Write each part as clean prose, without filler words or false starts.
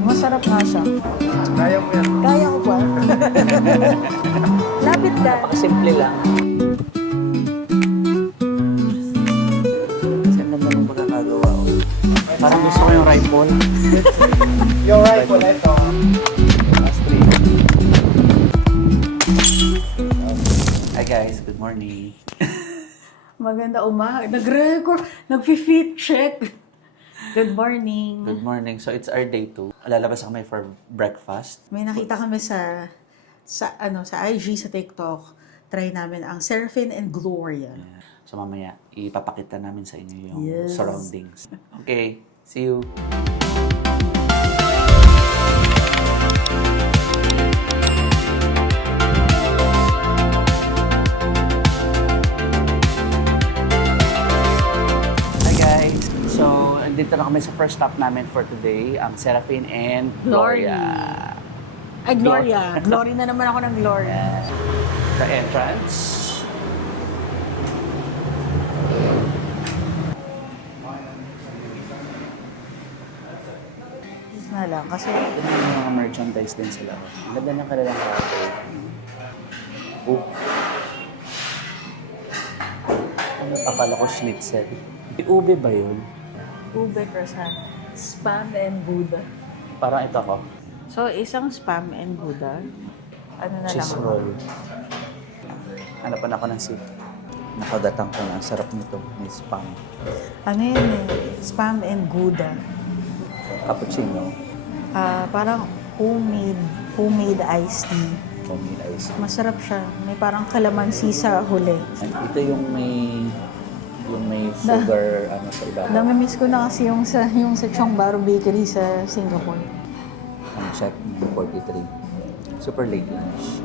Masarap nga siya. Kaya mo yan. Kaya ko pa. Lapit ka. Napakasimple lang. Kasi ang ganda ng pagkakagawa ko. Parang gusto ko yung rifle. Yung rifle, ito. Hi guys, good morning. Maganda umaga. Nag-record. Nag-fit check. Good morning. Good morning. So it's our day 2. Lalabas kami for breakfast. May nakita kami sa IG, sa TikTok. Try namin ang Seraphine and Gloria. So mamaya, ipapakita namin sa inyo yung Yes. surroundings. Okay, see you. Hi guys! So, andito na kami sa first stop namin for today, ang Seraphine and Gloria. Ay, Gloria. Glory na naman ako ng Gloria. The entrance. Na lang. Kasi, Ito na yung mga merchandise din sila. Ang ganda ng kanilang cafe. Oh. Ano, akala ko schnitzel. Ube ba yun? ube croissant. Spam and Buddha. Parang ito ako. So, isang spam and Buddha. Ano na Cheese lang? roll. Hanapan ako ng seat. Nakagatang ko na. Ang sarap nito. May spam. Ano yun eh? Spam and Gouda. Cappuccino. Parang homemade iced tea. Homemade ice. Masarap siya. May parang kalamansi sa huli. Ito yung may sugar ano sa ibabaw. Namimiss ko na kasi yung sa Chongbaro Bakery sa Singapore. Ang check 43. Super late lunch.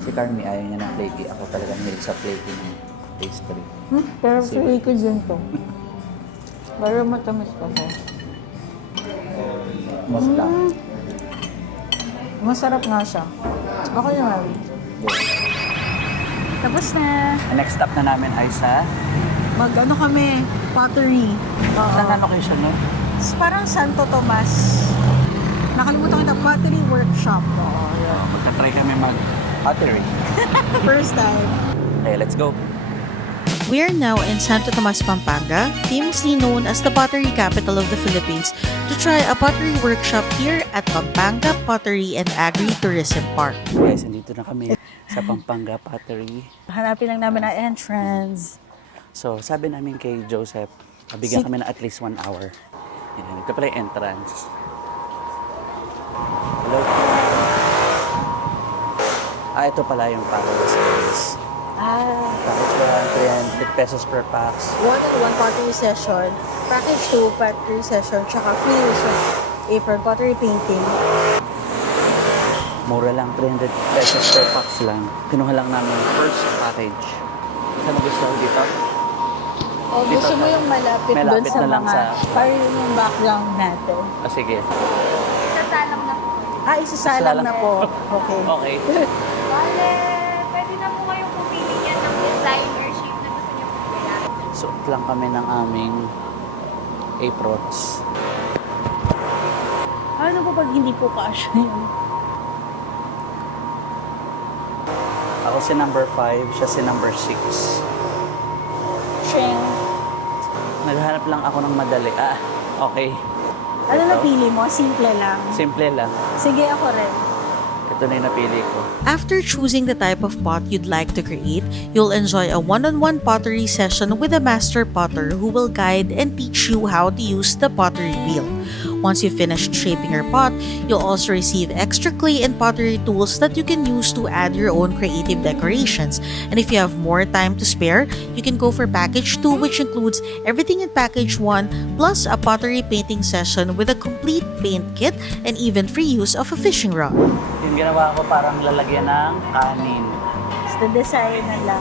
Si Carmi ayaw niya ng flaky. Ako talagang milik sa flaky ng pastry. Pero sa ko dyan to. Pero matamis pa siya. Mas lang. Masarap nga siya. Okay naman. Tapos na. Ang next stop na namin ay sa... Mag-ano kami? Pottery. Saan na location nun? Parang Santo Tomas. Nakalimutan kita, pottery workshop. Magta-try kami mag-pottery. First time. Okay, let's go. We are now in Santo Tomas, Pampanga, famously known as the pottery capital of the Philippines, to try a pottery workshop here at Pampanga Pottery and Agri-Tourism Park. Guys, andito na kami sa Pampanga Pottery. Hanapin lang namin ang entrance. So, sabi namin kay Joseph, bigyan kami na at least 1 hour. Yan, ito pala yung entrance. Hello. Ito pala yung package space. Package 1, 300 pesos per packs. One pottery session. Package 2, pottery session. Tsaka free use of apron, pottery painting. Mura lang, 300 pesos per packs lang. Kinuha lang namin yung first package. Saan gusto ko dito? O gusto mo yung malapit doon Malapit sa na lang mga, sa- parang yung background natin. Sige. Sasalang na po. Isasalang na po. Okay. Okay. Bale, pwede na po kayong pumili niyan ng design or shape na gusto niyo po kaya. Suot lang kami ng aming aprons. Ano po pag hindi po kasya yun? Ako si number 5, siya si number 6. Sheng. Naghahanap lang ako ng madali. Okay. Ano Ito. napili mo? Simple lang. Simple lang. Sige, ako rin. Ito na yung napili ko. After choosing the type of pot you'd like to create, you'll enjoy a one-on-one pottery session with a master potter who will guide and teach you how to use the pottery wheel. Once you've finished shaping your pot, you'll also receive extra clay and pottery tools that you can use to add your own creative decorations. And if you have more time to spare, you can go for package 2, which includes everything in package 1 plus a pottery painting session with a complete paint kit and even free use of a fishing rod. Yung ginawa ko parang lalagyan ng kanin. Basta design na lang.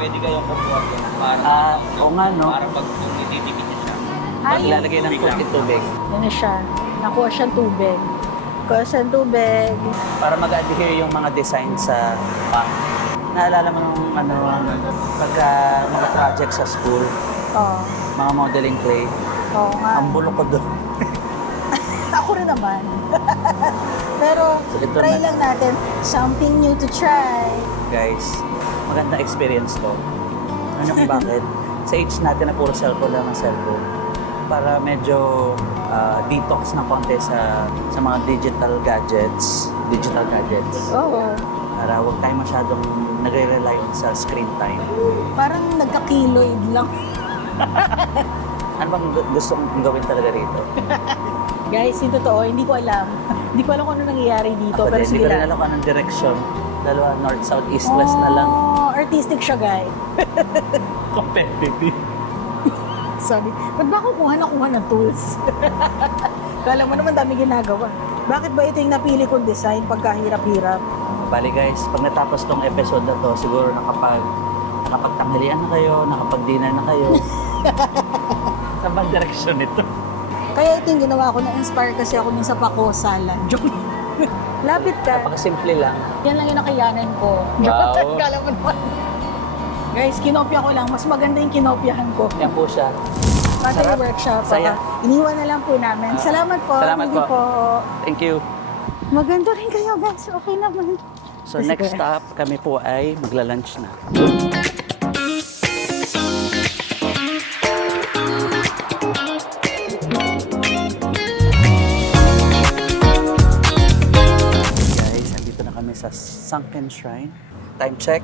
Pwede kayong kukuha ko. Oo nga no. Para pag ititipid niya siya. Lalagay ng tubig. Yan na siya. Nakuha siyang tubig. Nakuha siyang tubig. Para mag-adhere yung mga design sa pang. Naalala mo nung pagka mga project sa school, Oo. mga modeling clay, Oo nga. ang bulok ko doon. Ako rin naman. Pero So, ito try na. lang natin. Something new to try. Guys, maganda experience to. Ano kung bakit? Sa age natin na puro cellphone lang ang cellphone. Para medyo detox na konti sa mga digital gadgets. Oo. Para huwag tayo masyadong nagre-rely sa screen time. Parang nagka-kiloid lang. Ano bang gusto kong gawin talaga rito? Guys, yung totoo, hindi ko alam. Hindi ko alam kung ano nangyayari dito. Ako Pero din, hindi sige ko rin lang. alam kung anong direksyon. Dalawa, north, south, east, west na lang. Oh, artistic siya, guys. Competitive. Sabi, ba't ba ako kuha ng tools? Kala mo naman dami ginagawa. Bakit ba ito yung napili kong design pagkahirap-hirap? Bali guys, pag natapos tong episode na to, siguro nakapagtanghalian na kayo, nakapag-dinner na kayo. Sa bang direksyon ito? Kaya ito yung ginawa ko, na-inspire kasi ako min sa Paco salad. Joke. Lapit ka. Napakasimple lang. Yan lang yung nakayanan ko. Wow. Kala mo naman. Guys, kinopya ko lang. Mas maganda yung kinopyahan ko. Yan po siya. Pati Sarap. workshop. Saya. Iniwan na lang po namin. Salamat po. Salamat Hindi po. Thank you. Maganda rin kayo, guys. Okay naman. So next stop, kami po ay magla-lunch na. Guys, nandito na kami sa Sunken Shrine. Time check.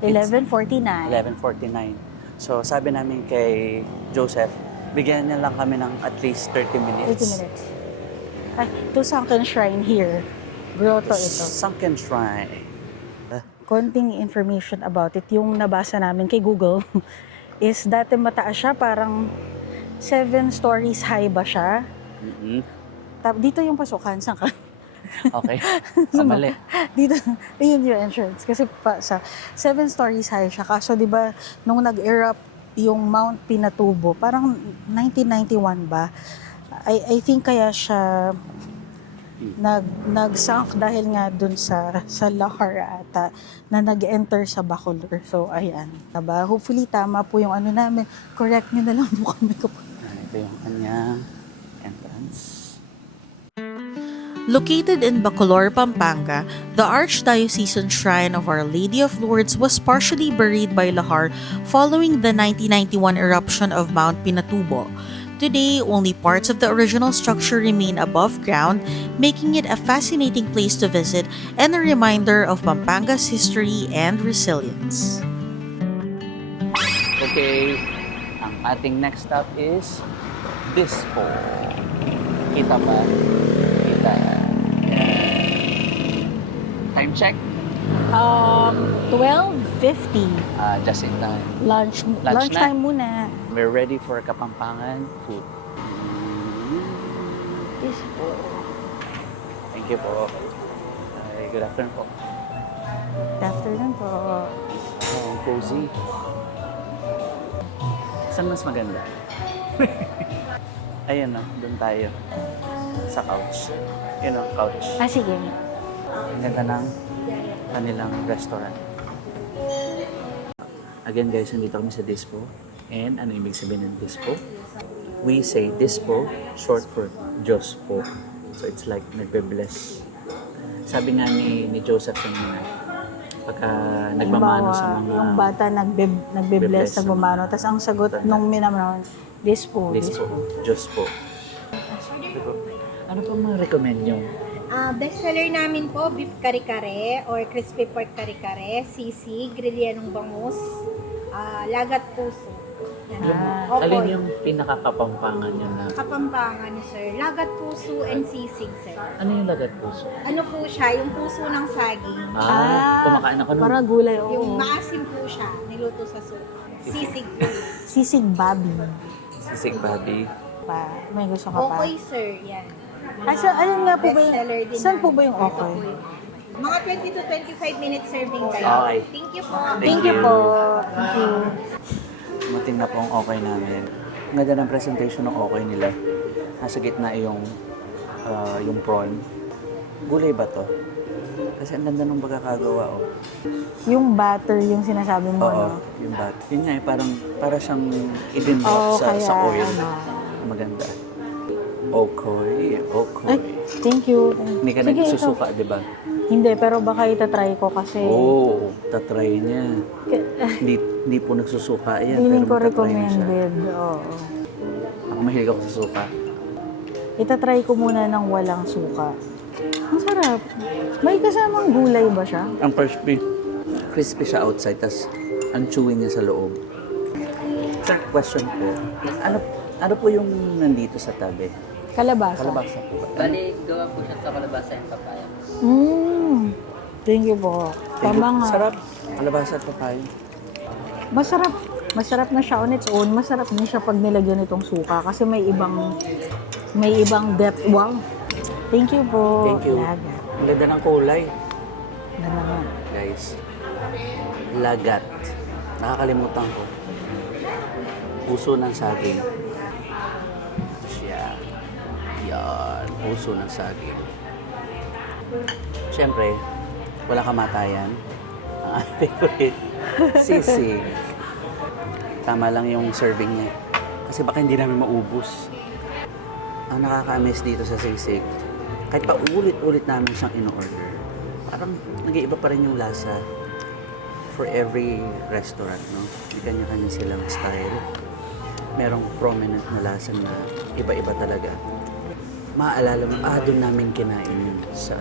11:49. 11:49. So, sabi namin kay Joseph, bigyan niya lang kami ng at least 30 minutes. 30 minutes. Ay, ito sunken shrine here. Grotto ito. Sunken Shrine. Konting information about it. Yung nabasa namin kay Google is dati mataas siya. Parang 7 stories high ba siya? Mhm. Dito yung pasukan. Saan ka? Okay. Mali. Dito, yun yung entrance. Kasi sa 7 stories high siya. Kaso di ba nung nag-erupt yung Mount Pinatubo, parang 1991 ba? I think kaya siya nag-sunk dahil nga dun sa Lahar ata na nag-enter sa Bacolor. So, ayan. Diba? Hopefully, tama po yung ano namin. Correct nyo na lang po kami kapag. Ito yung kanyang entrance. Located in Bacolor, Pampanga, the Archdiocesan Shrine of Our Lady of Lourdes was partially buried by Lahar following the 1991 eruption of Mount Pinatubo. Today, only parts of the original structure remain above ground, making it a fascinating place to visit and a reminder of Pampanga's history and resilience. Okay. Ang ating next stop is Dispo. Kita ba? Kita. Time check. 12:50. Just in time. Lunchtime muna. We're ready for Kapampangan food. This po. Thank you po. Good afternoon po. Good afternoon po. Oh, ang cozy. Saan mas maganda? Ayun na, doon tayo. Sa couch. Yun ang couch. Sige. Ang ganda ng kanilang restaurant. Again guys, nandito kami sa Dispo. And ano ibig sabihin ng Dispo? We say Dispo, short for Diyos po. So it's like nagbe-bless. Sabi nga ni Joseph kanina, pagka nagmamano sa mga... Yung bata nagbe-bless, Be-bless sa nagmamano. Tapos ang sagot nung minamano, this po. Dispo, Diyos po. Ano pa mga recommend nyo? Bestseller namin po, beef kare-kare or crispy pork kare-kare, sisig, grilyanong bangus, lagat puso. Yan. Opo. Alin yung pinakakapampangan nyo na... Kapampangan, sir. Lagat puso and sisig, sir. Ano yung lagat puso? Ano po siya? Yung puso ng saging. Kumakain ako nun. Parang gulay, oo. Yung maasim po siya, niluto sa soup. Sisig po. Sisig babi. Sisig babi. May gusto ka pa? Okay, sir. Yan. Ayun nga po ba Bestseller yung... din Saan po namin. ba yung okay? Mga 20 to 25 minutes serving kayo. Okay. Thank you po. Thank you po. Thank you. Dumating na po ang okay namin. Ang ganda ng presentation ng okay nila. Nasa gitna yung prawn. Gulay ba to? Kasi ang ganda ng pagkakagawa, oh. Yung batter yung sinasabi mo, Oo, no? yung bat. Yun nga, para siyang idinrop sa oil. ano. Maganda. Okay, okay. Ay, thank you. Hindi ka Sige, nagsusuka, di ba? Hindi, pero baka itatry ko kasi Oo, tatry niya. K- Hindi po nagsusuka yan, feeling ko pero matatry na siya. recommended. Oo. Ako mahilig ako sa suka. Itatry ko muna ng walang suka. Ang sarap. May kasamang gulay ba siya? Ang crispy. Crispy siya outside, tas ang chewy niya sa loob. Sir, question po. Ano po yung nandito sa tabi? Kalabasa. Kalabasa po ba? Bali, gawa po siya sa kalabasa yung papaya. Thank you po. Tama nga. Sarap. Kalabasa at papaya. Masarap. Masarap na siya on its own. Masarap din siya pag nilagyan itong suka kasi may ibang depth. Wow. Thank you po. Thank you. Lagat. Ang ganda ng kulay. Na naman. Guys, lagat. Nakakalimutan ko. Puso ng saging. Ito siya. Yan. Puso ng saging. Siyempre, wala kamatayan. Ang favorite, sisig. Tama lang yung serving niya. Kasi baka hindi namin maubos. Ang nakaka-miss dito sa sisig, kahit pa ulit-ulit namin siyang in-order, parang nag-iiba pa rin yung lasa for every restaurant, no? May kanya-kanya silang style. Merong prominent na lasa na iba-iba talaga. Maaalala mo, doon namin kinain yun sa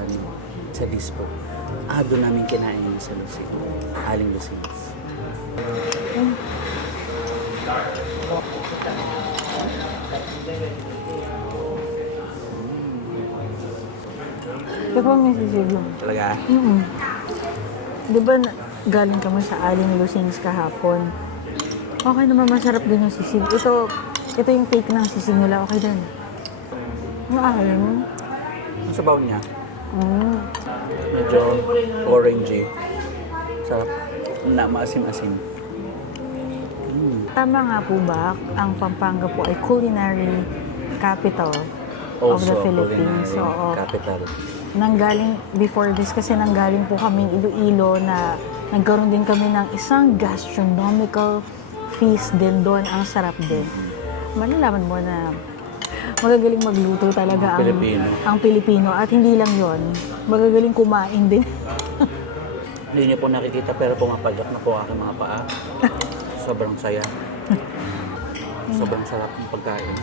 Dispo. Doon namin kinain yun sa Lucing. Aling Lucings. Ito pa may sisig yun. Talaga? Di ba galing kami sa Aling Lusings kahapon? Okay naman, masarap din yung sisig. Ito yung take ng sisig nila. Okay din. Ang alam. Ang sabaw niya, Mm. medyo orangey. Sarap. Na maasim-asim. Tama nga po ba, ang Pampanga po ay culinary capital of the Philippines. culinary Oo. capital. Nanggaling, before this kasi nanggaling po kaming Iloilo na nagkaroon din kami ng isang gastronomical feast din doon. Ang sarap din. Malalaman mo na magagaling magluto talaga ang Pilipino. At hindi lang yon, magagaling kumain din. Hindi niyo po nakikita pero pumapagak na po ang aking mga paa. Sobrang saya. Sobrang sarap ng pagkain.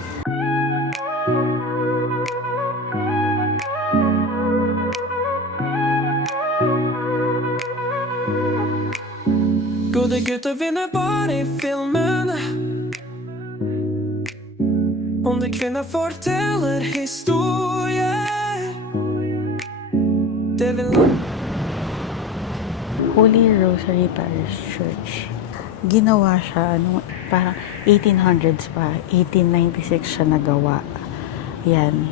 Gode gutter vinner bara i filmen. Onde kvinnor fortäller historier. Det vill Holy Rosary Parish Church. Ginawa siya, parang 1800s pa, 1896 siya nagawa. Yan.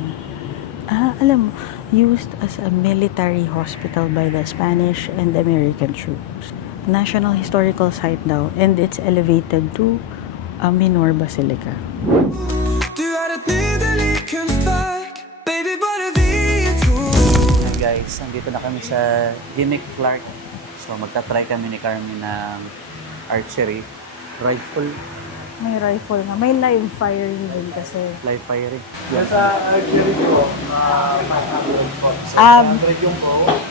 Alam mo, used as a military hospital by the Spanish and American troops. National Historical Site daw, and it's elevated to a minor basilica. Du är ett nederligt konstverk. Baby, bara vi är två. Ayan guys, nandito na kami sa Dimmick Clark. So magta-try kami ni Carmen ng archery rifle, May rifle nga. May live firing din kasi. live firing. Sa archery ko, 500 yung bow, 200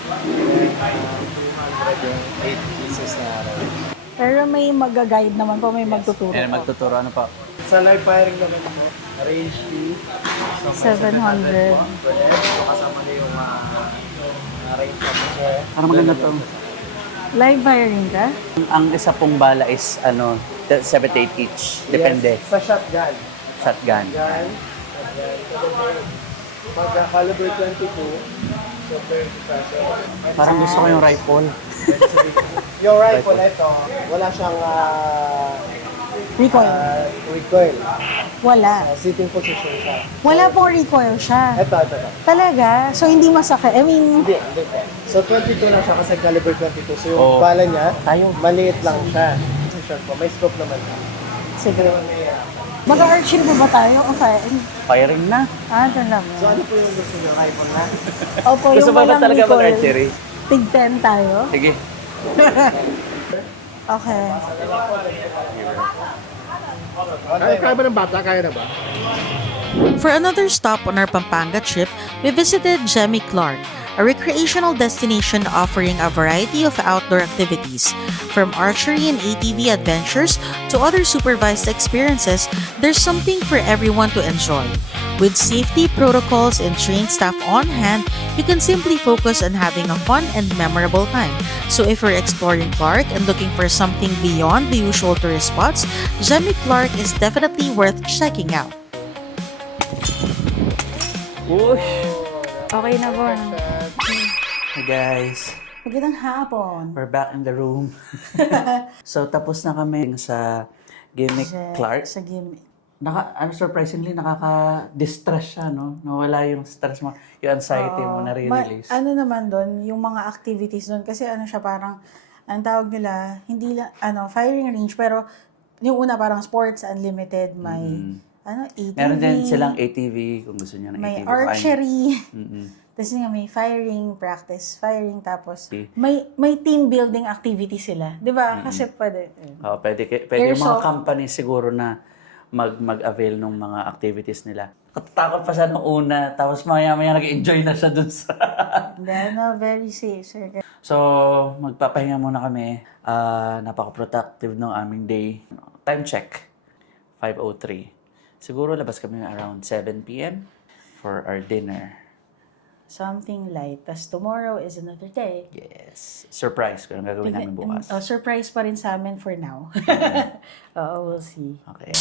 yung 8 pieces na arrow. Pero may mag-guide naman po, may magtuturo Ayan, po. magtuturo ano pa. Sa live firing naman po, range fee, 700. per head. So kasama na yung range na po sir. Parang maganda to. Live firing ka? Ang isa pong bala is 78 each. Depende. Yes, sa shotgun. Shotgun. Yan. Pagka caliber 22, so 30 pesos. Parang gusto ko yung rifle. Yung rifle, ito, wala siyang Recoil? recoil. Wala. Sitting position siya. Wala pong recoil siya. Ito. Talaga? So, hindi masakit? I mean, Hindi po. So 22 na siya kasi caliber 22. So yung Oh. bala niya, Tayo. maliit lang siya. Position po. May scope naman siya. sige. Mag-archery pa ba tayo? O Firing na. ito naman. So ano po yung gusto niyo? Rifle na? Opo, Gusto yung ba walang talaga recoil. mag-archery? Tig 10 tayo? Sige. Okay. Kaya ba ng bata? Kaya na ba? For another stop on our Pampanga trip, we visited Jemmy Clark, a recreational destination offering a variety of outdoor activities. From archery and ATV adventures to other supervised experiences, there's something for everyone to enjoy. With safety protocols and trained staff on hand, you can simply focus on having a fun and memorable time. So if you're exploring Clark and looking for something beyond the usual tourist spots, Jemmy Clark is definitely worth checking out. Whoosh! Okay na, Bon. Hey guys, Magandang hapon. we're back in the room. So tapos na kami sa Gimmick Clark. Sa game. Surprisingly, nakaka-distress siya, no? Nawala yung stress mo, yung anxiety mo na release. Ano naman doon, yung mga activities doon, kasi ano siya parang, ang tawag nila, hindi lang, firing range, pero yung una parang sports unlimited, may, ATV. Meron din silang ATV, kung gusto niya ng May ATV. archery. Mm-mm. Tapos nga may firing, practice firing, tapos Okay. may team building activity sila. Di ba? Kasi pwede. Oh, pwede yung mga Airsoft. company siguro na mag-avail ng mga activities nila. Katatakot pa siya nung una, tapos maya-maya nag-enjoy na siya dun sa... Very safe, sir. So, magpapahinga muna kami. Napaka-productive ng aming day. Time check, 5:03. Siguro labas kami around 7 p.m. for our dinner. Something light. Tapos tomorrow is another day. Yes. Surprise ko ang gagawin namin bukas. Surprise pa rin sa amin for now. Oo, we'll see. Okay.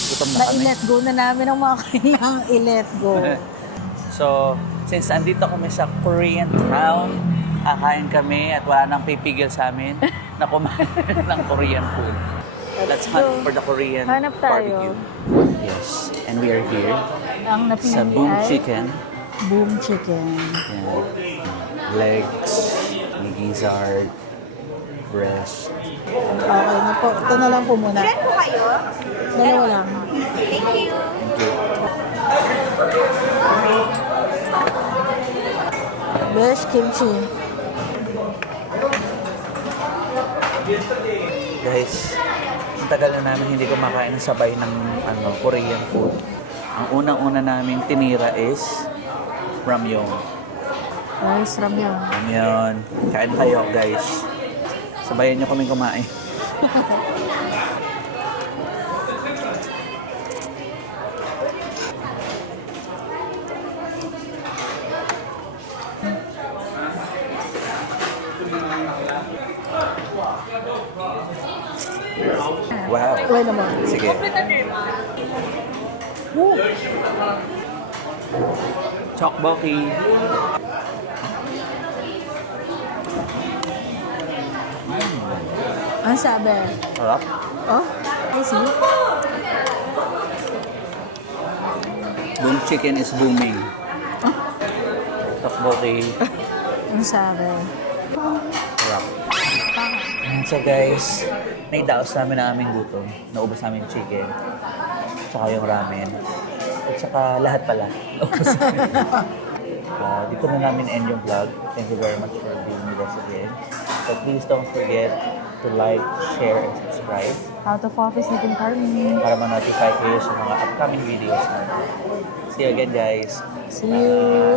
Gutom na kami. Na-let go na namin ang mga kanyang i-let go. So, since andito kami sa Korean town, kakain kami at wala nang pipigil sa amin na kumain ng Korean food. Let's hunt for the Korean Hanap tayo. barbecue. Yes. And we are here Ang napili sa Boom ay Chicken. Boom Chicken. Yan. Legs, may gizzard, breast. Okay na po. Ito na lang po muna. Ilan po kayo? Dalawa lang. Thank you. Okay. Besh kimchi. Guys, ang tagal na namin hindi kumakain ng sabay ng Korean food. Ang unang-una namin tinira is ramyun. Rice ramyun. Ramyun. Kain kayo, guys. Sabayan niyo kami kumain. Wow. Okay naman. Sige. Tteokbokki. Ang sabi. Sarap. Oh, I see. Boom chicken is booming. Tteokbokki. Ang sabi. Sarap. So guys, naidaos namin na aming gutom. Naubos namin yung chicken. Tsaka yung ramen. At saka lahat pala. Naubos namin. Dito na namin end yung vlog. Thank you very much for being with us again. So please don't forget to like, share, and subscribe Out of office ni Kim Carmen. para ma-notify kayo sa mga upcoming videos natin. See you again guys. See you.